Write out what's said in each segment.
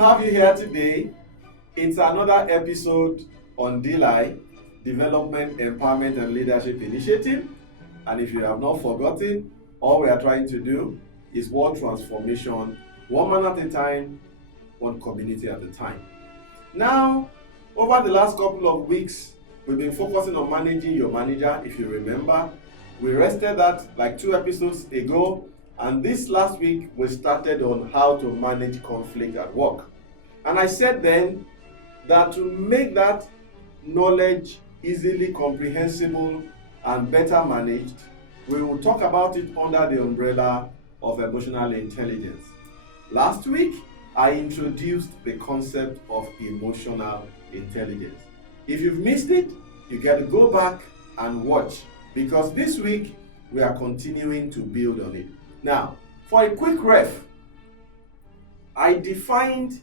to have you here today. It's another episode on DLI, Development, Empowerment and Leadership Initiative. And if you have not forgotten, all we are trying to do is world transformation, one man at a time, one community at a time. Now, over the last couple of weeks, we've been focusing on managing your manager. If you remember, we rested that like 2 episodes ago, and this last week we started on how to manage conflict at work. And I said then that to make that knowledge easily comprehensible and better managed, we will talk about it under the umbrella of emotional intelligence. Last week, I introduced the concept of emotional intelligence. If you've missed it, you got to go back and watch, because this week we are continuing to build on it. Now, for a quick ref, I defined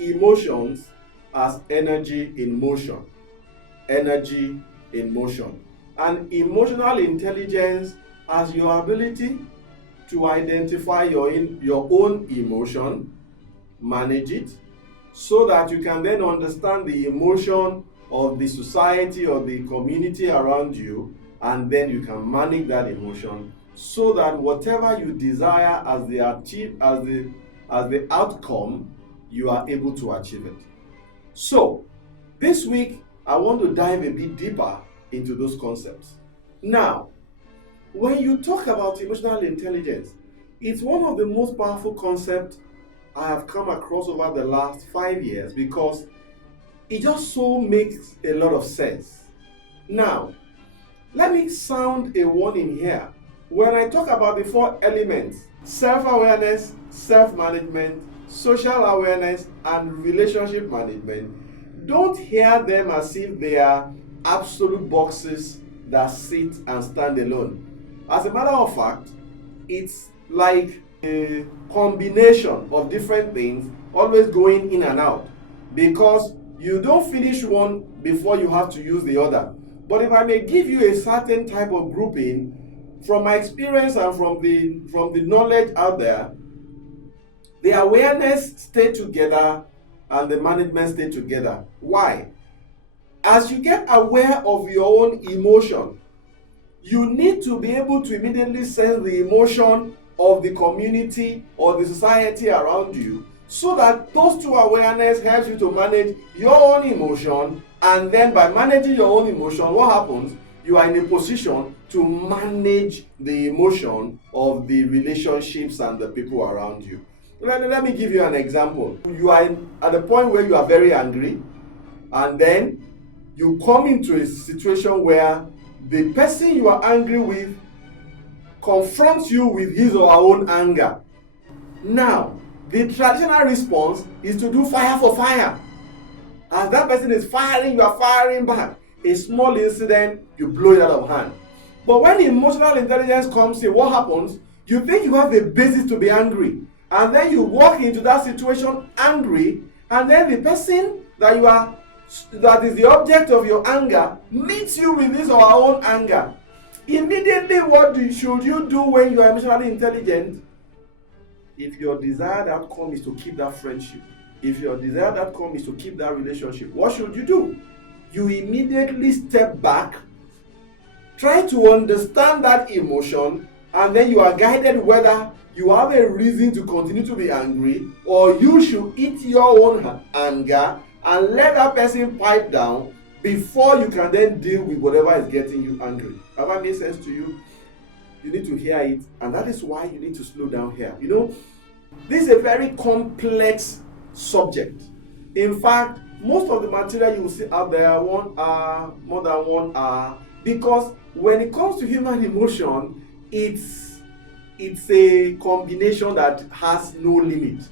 emotions as energy in motion. Energy in motion. And emotional intelligence as your ability to identify your own emotion, manage it, so that you can then understand the emotion of the society or the community around you, and then you can manage that emotion so that whatever you desire as the outcome, you are able to achieve it. So, this week, I want to dive a bit deeper into those concepts. Now, when you talk about emotional intelligence, it's one of the most powerful concepts I have come across over the last 5 years, because it just so makes a lot of sense. Now, let me sound a warning here. When I talk about the 4 elements, self-awareness, self-management, social awareness, and relationship management, don't hear them as if they are absolute boxes that sit and stand alone. As a matter of fact, it's like a combination of different things always going in and out, because you don't finish one before you have to use the other. But if I may give you a certain type of grouping, from my experience and from the knowledge out there, the awareness stay together and the management stay together. Why? As you get aware of your own emotion, you need to be able to immediately sense the emotion of the community or the society around you, so that those 2 awareness helps you to manage your own emotion. And then by managing your own emotion, what happens? You are in a position to manage the emotion of the relationships and the people around you. Let me give you an example. You are at a point where you are very angry, and then you come into a situation where the person you are angry with confronts you with his or her own anger. Now, the traditional response is to do fire for fire. As that person is firing, you are firing back. A small incident, you blow it out of hand. But when emotional intelligence comes in, what happens? You think you have a basis to be angry, and then you walk into that situation angry, and then the person that is the object of your anger meets you with his or her own anger. Immediately, what should you do when you are emotionally intelligent? If your desired outcome is to keep that friendship, if your desired outcome is to keep that relationship, what should you do? You immediately step back, try to understand that emotion, and then you are guided whether you have a reason to continue to be angry, or you should eat your own anger and let that person pipe down before you can then deal with whatever is getting you angry. Have that made sense to you? You need to hear it, and that is why you need to slow down here. You know, this is a very complex subject. In fact, most of the material you will see out there, 1 hour, more than 1 hour, because when it comes to human emotion, it's a combination that has no limit.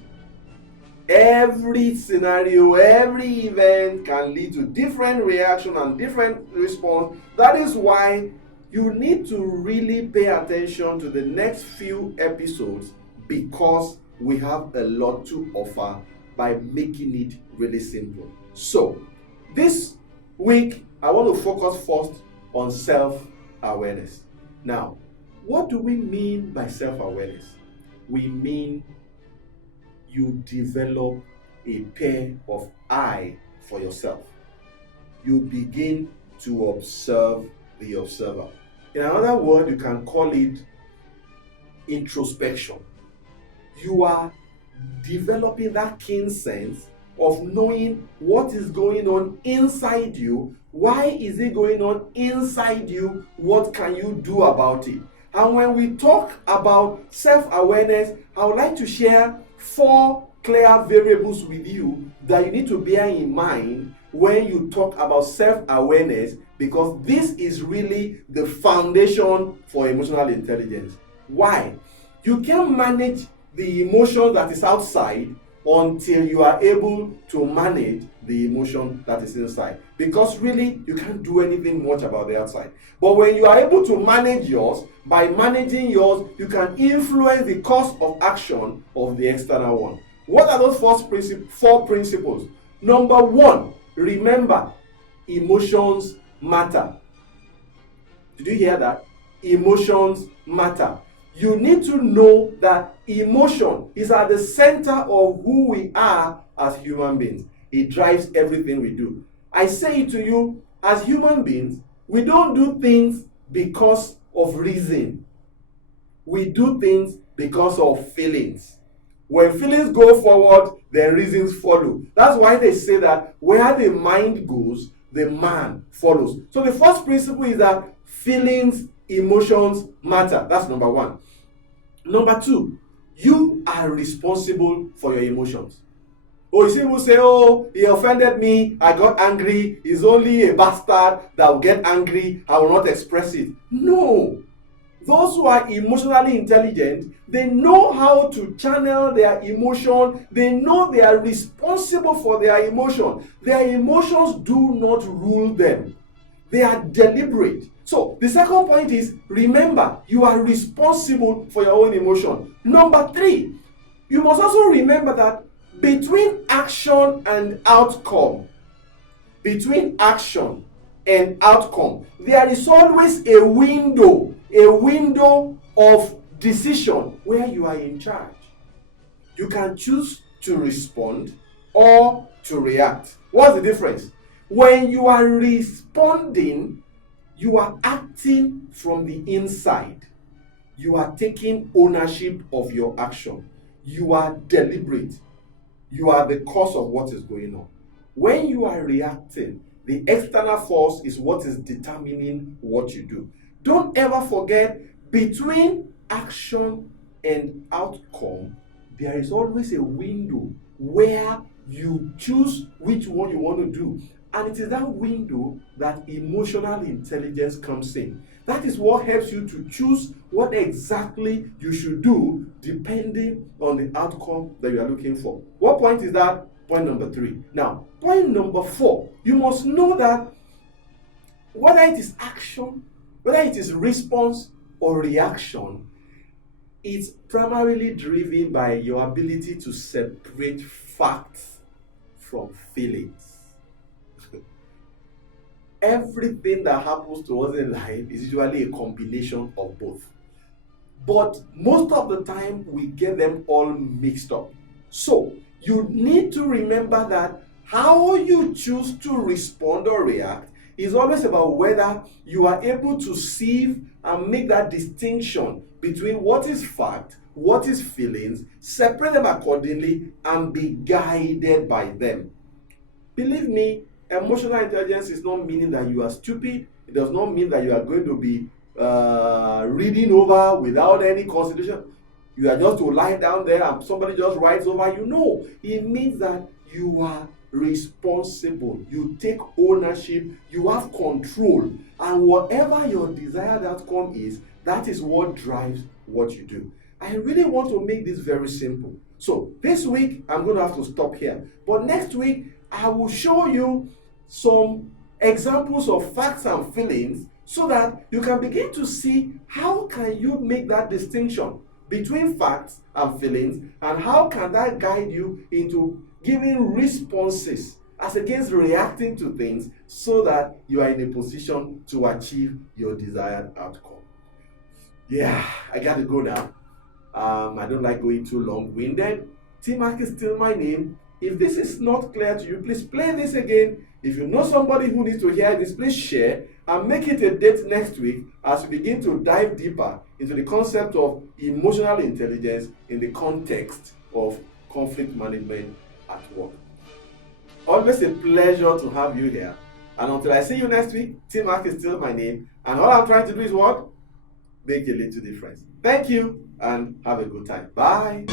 Every scenario, every event can lead to different reaction and different response. That is why you need to really pay attention to the next few episodes, because we have a lot to offer by making it really simple. So, this week, I want to focus first on self-awareness. Now, what do we mean by self-awareness? We mean you develop a pair of eye for yourself. You begin to observe the observer. In another word, you can call it introspection. You are developing that keen sense of knowing what is going on inside you. Why is it going on inside you? What can you do about it? And when we talk about self-awareness, I would like to share 4 clear variables with you that you need to bear in mind when you talk about self-awareness, because this is really the foundation for emotional intelligence. Why? You can't manage the emotion that is outside until you are able to manage the emotion that is inside, because really you can't do anything much about the outside. But when you are able to manage yours, by managing yours, you can influence the course of action of the external one. What are those 4 principles? Number 1, remember, emotions matter. Did you hear that? Emotions matter. You need to know that emotion is at the center of who we are as human beings. It drives everything we do. I say it to you, as human beings, we don't do things because of reason. We do things because of feelings. When feelings go forward, then reasons follow. That's why they say that where the mind goes, the man follows. So the first principle is that feelings, emotions matter. That's number 1. Number 2, you are responsible for your emotions. Oh, you see people say, oh, he offended me, I got angry, he's only a bastard that will get angry, I will not express it. No. Those who are emotionally intelligent, they know how to channel their emotion. They know they are responsible for their emotion. Their emotions do not rule them. They are deliberate. So the second point is, remember, you are responsible for your own emotion. Number 3, you must also remember that between action and outcome, there is always a window of decision where you are in charge. You can choose to respond or to react. What's the difference? When you are responding, you are acting from the inside. You are taking ownership of your action. You are deliberate. You are the cause of what is going on. When you are reacting, the external force is what is determining what you do. Don't ever forget, between action and outcome, there is always a window where you choose which one you want to do. And it is that window that emotional intelligence comes in. That is what helps you to choose what exactly you should do depending on the outcome that you are looking for. What point is that? Point number 3. Now, point number 4, you must know that whether it is action, whether it is response or reaction, it's primarily driven by your ability to separate facts from feelings. Everything that happens to us in life is usually a combination of both. But most of the time, we get them all mixed up. So, you need to remember that how you choose to respond or react is always about whether you are able to sieve and make that distinction between what is fact, what is feelings, separate them accordingly, and be guided by them. Believe me, emotional intelligence is not meaning that you are stupid. It does not mean that you are going to be reading over without any consideration. You are just to lie down there and somebody just writes over you. No, it means that you are responsible. You take ownership. You have control. And whatever your desired outcome is, that is what drives what you do. I really want to make this very simple. So this week, I'm going to have to stop here. But next week, I will show you some examples of facts and feelings so that you can begin to see how can you make that distinction between facts and feelings, and how can that guide you into giving responses as against reacting to things so that you are in a position to achieve your desired outcome. Yeah, I got to go now. I don't like going too long-winded. T-Mac is still my name. If this is not clear to you, please play this again. If you know somebody who needs to hear this, please share and make it a date next week as we begin to dive deeper into the concept of emotional intelligence in the context of conflict management at work. Always a pleasure to have you here. And until I see you next week, Tim Mark is still my name. And all I'm trying to do is what? Make a little difference. Thank you and have a good time. Bye.